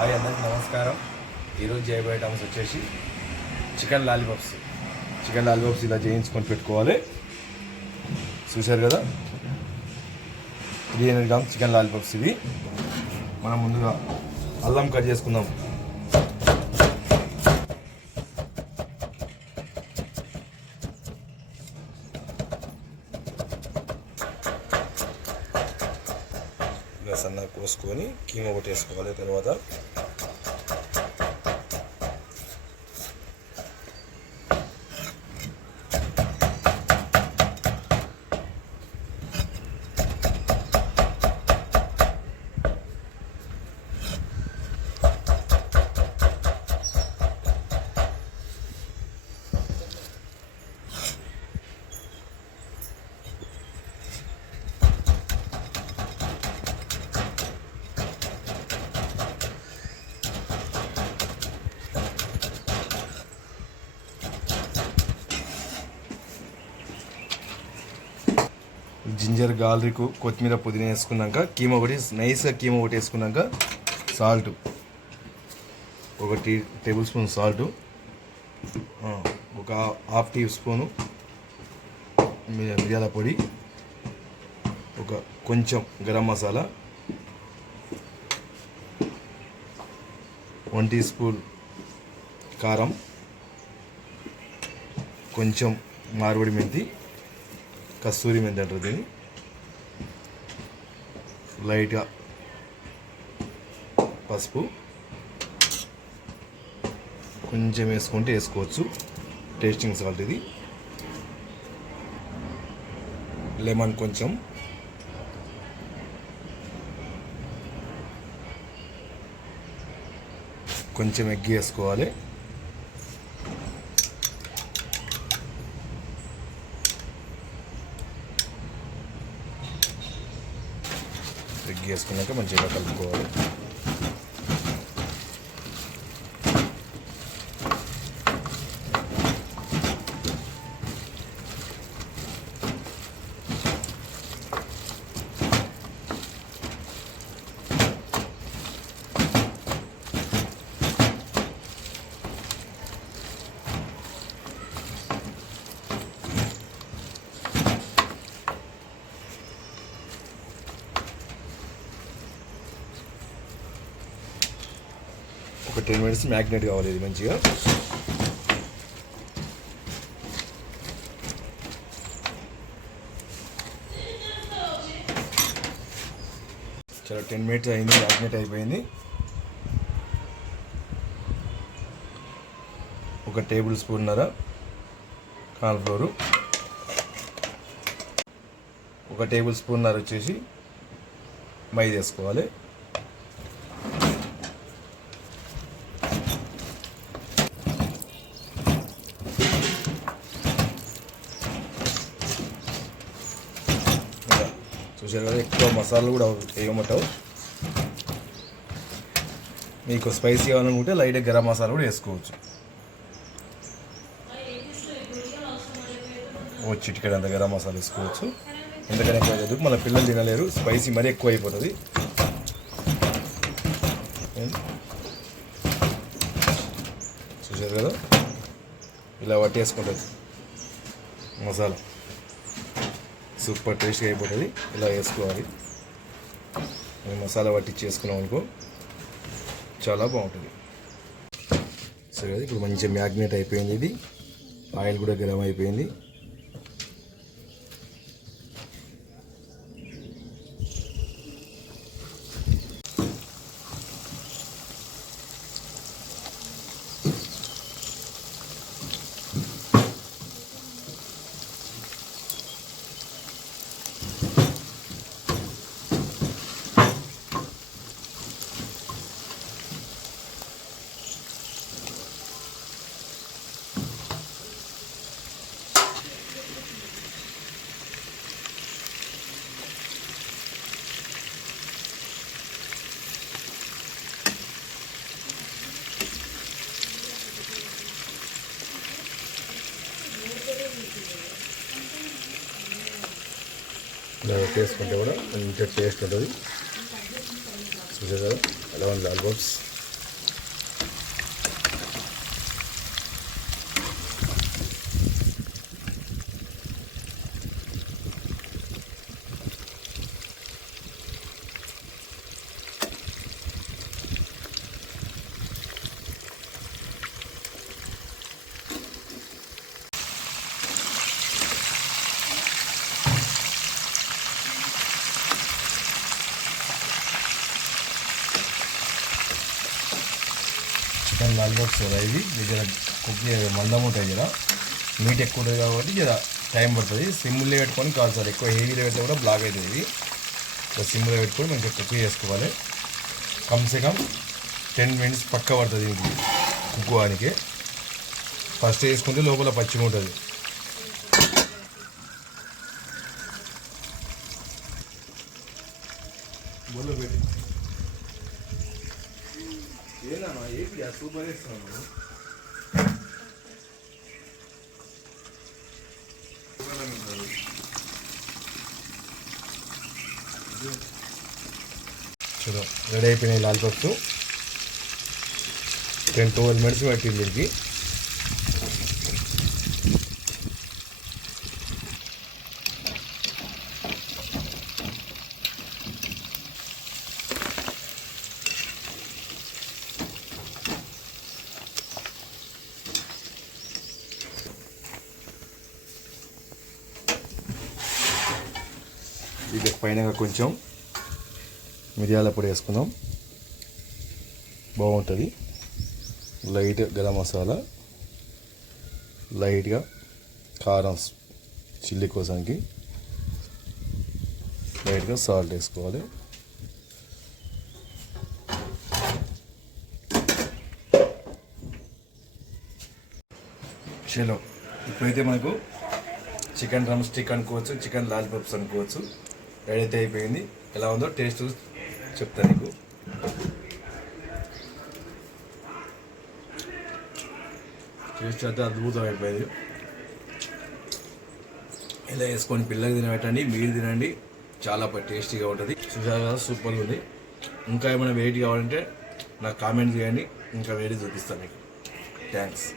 Hi అందరికీ నమస్కారం. ఈరోజు చేయబోయే ఐటమ్స్ వచ్చేసి చికెన్ లాలీపాప్స్. ఇలా చేయించుకొని పెట్టుకోవాలి. చూశారు కదా, 300 గ్రామ్స్ చికెన్ లాలీపాప్స్ ఇవి. మనం ముందుగా అల్లం కట్ చేసుకుందాం. ఇలా సన్నగా కోసుకొని కీమా ఒకటి వేసుకోవాలి. తర్వాత జింజర్ గార్లిక్ కొత్తిమీర పుదీనా వేసుకున్నాక కీమా ఒకటి నైస్గా వేసుకున్నాక సాల్ట్ ఒక టేబుల్ స్పూన్ సాల్ట్, ఒక హాఫ్ టీ స్పూను మిరియాల పొడి, ఒక కొంచెం గరం మసాలా, 1 టీ స్పూన్ కారం, కొంచెం మార్వడి మెంతి, కస్తూరి మెంతి అంటారు దీన్ని, లైట్గా పసుపు కొంచెం వేసుకుంటే వేసుకోవచ్చు, టేస్టింగ్ సాల్ట్ ఇది, లెమన్ కొంచెం, కొంచెం ఎగ్ వేసుకోవాలి, ఎగ్ వేసుకున్నాక మంచిగా కలుపుకోవాలి. ఒక 10 మినిట్స్ మ్యాగ్నేట్ కావాలి ఇది మంచిగా. చాలా 10 మినిట్స్ అయింది, మ్యాగ్నేట్ అయిపోయింది. ఒక టేబుల్ స్పూన్నర కార్న్ఫ్లోరు, ఒక టేబుల్ స్పూన్నర వచ్చేసి మైదా వేసుకోవాలి, చూసారు కదా. ఎక్కువ మసాలాలు కూడా వేయమంటావు. మీకు స్పైసీ కావాలనుకుంటే లైట్గా గరం మసాలా కూడా వేసుకోవచ్చు. చిటికెడు అంత గరం మసాలా వేసుకోవచ్చు. ఎందుకంటే ఎక్కువ చదువు మన పిల్లలు తినలేరు, స్పైసీ మరీ ఎక్కువ అయిపోతుంది. చూసారు కదా, ఇలా పట్టేసుకుంటుంది మసాలా, సూపర్ టేస్ట్గా అయిపోతుంది. ఇలా వేసుకోవాలి. మసాలా పట్టించి వేసుకున్నాం అనుకో చాలా బాగుంటుంది. సరే, ఇప్పుడు మంచిగా మ్యాగ్నేట్ అయిపోయింది. ఇది ఆయిల్ కూడా గరం అయిపోయింది. ఇలా చేసుకుంటే కూడా మంచిగా టేస్ట్ ఉంటుంది. చూసారు కదా ఎలా ఉంది లాలీపాప్స్. చికెన్ లాలీపాప్స్ కదా ఇవి జర కుక్ మందం ఉంటాయి జర మీట్ ఎక్కువ ఉంటుంది కాబట్టి జర టైం పడుతుంది. సిమ్లో పెట్టుకొని కాల్చాలి. ఎక్కువ హెవీలో పెడితే కూడా బ్లాక్ అవుతుంది. ఇది ఇట్లా సిమ్లో పెట్టుకొని మంచిగా కుక్ చేసుకోవాలి. కమ్సే కమ్ 10 minutes పక్క పడుతుంది ఇది కుక్ అవ్వడానికి. ఫస్ట్ వేసుకుంటే లోపల పచ్చిగా ఉంటుంది. బోలో పెట్టి ఏనా ఏపీ సూపర్ వేస్తున్నాను. చలో రెడీ అయిపోయినాయి లాలీపాప్స్. 10-12 minutes పట్టింది దీనికి. ఇది పైన కొంచెం మిరియాల పొడి వేసుకుందాం, బాగుంటుంది. లైట్ గరం మసాలా, లైట్గా కారం చిల్లీ కోసానికి, లైట్గా సాల్ట్ వేసుకోవాలి. చలో ఇప్పుడైతే మనకు చికెన్ డ్రమ్ స్టిక్ అనుకోవచ్చు, చికెన్ లాలీపాప్స్ అనుకోవచ్చు, రెడీ అయితే అయిపోయింది. ఎలా ఉందో టేస్ట్ చెప్తాను నీకు. టేస్ట్ అయితే అద్భుతం అయిపోయింది. ఇలా వేసుకొని పిల్లలకి తినబెట్టండి, మీరు తినండి, చాలా టేస్టీగా ఉంటుంది. చూసారా సూపర్గా ఉంది. ఇంకా ఏమైనా వెయిట్ కావాలంటే నాకు కామెంట్ చేయండి, ఇంకా వేడి చూపిస్తాను మీకు. థ్యాంక్స్.